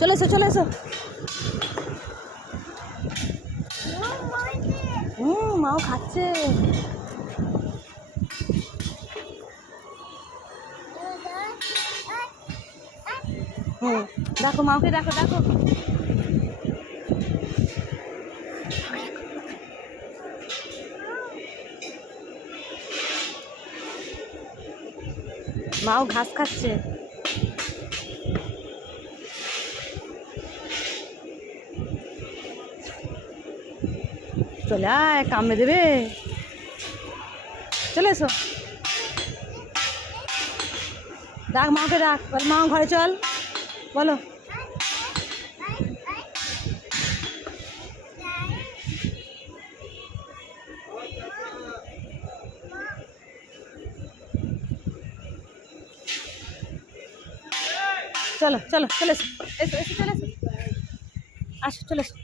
চলে এসো চলে এসো। মাও খাচ্ছে। দেখো মাকে, দেখো দেখো। মাও ঘাস খাচ্ছে। চলে আয়, কামড়ে দেবে। চলে এসো। ডাক মাকে, ডাক। মা ঘরে চল, বলো। চলো চলো চলে এসো, এসো এসো চলে এসো, আসো চলে এসো।